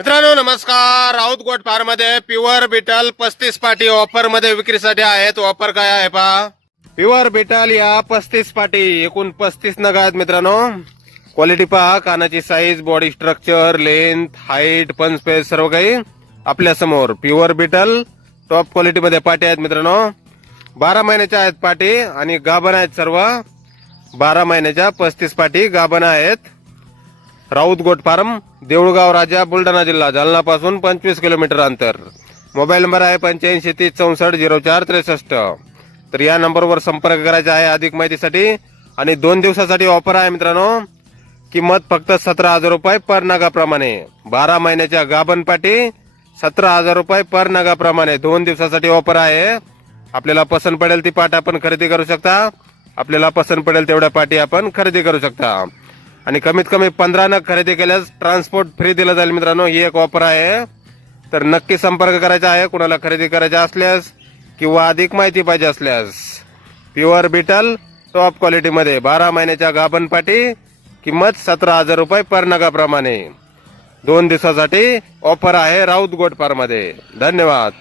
मित्रांनो नमस्कार. Raut goat farm मध्ये प्युअर बीटल 35 पाटी ऑफर मध्ये विक्रीसाठी आहेत. ऑफर काय आहे पहा. प्युअर बीटल या 35 पाटी एकूण 35 नग आहेत मित्रांनो. क्वालिटी पहा, कानाची size, body structure, length, height, पंच स्पेस सर्व काही आपल्या समोर. प्युअर बीटल टॉप क्वालिटी मध्ये पाटी आहेत मित्रांनो. 12 महिन्याच्या आहेत पाटी आणि गाभण आहेत सर्व. 12 महिन्याच्या 35 पाटी गाभण आहेत. राऊत गोट फार्म, देऊळगाव राजा, बुलढाणा जिल्हा, जालना पासून 25 किलोमीटर अंतर. मोबाईल नंबर आहे 85 30 64 04 63. तर या नंबरवर संपर्क करायचा आहे अधिक माहितीसाठी. आणि 2 दिवसासाठी ऑफर आहे मित्रांनो. किंमत फक्त 17,000 रुपये पर नगाप्रमाणे. 12 महिन्याच्या गाभण पाटी 17,000 रुपये पर नगाप्रमाणे 2 दिवसासाठी ऑफर आहे. आपल्याला पसंत पडेल ती पाट आपण खरेदी करू शकता. आपल्याला पसंत पडेल तेवढ्या पाटी आपण खरेदी करू शकता. आणि कमीत कमी 15 नग खरेदी केल्यास ट्रान्सपोर्ट फ्री दिलं जाईल मित्रांनो. ही एक ऑफर आहे. तर नक्की संपर्क करायचा आहे कुणाला खरेदी करायचा असल्यास किंवा अधिक माहिती पाहिजे असल्यास. प्युअर बीटल टॉप क्वालिटी मध्ये 12 महिन्याच्या गाभण पाटी, किंमत 17,000 रुपये पर नगाप्रमाणे. 2 दिवसासाठी ऑफर आहे राऊत गोट फार्म मध्ये. धन्यवाद.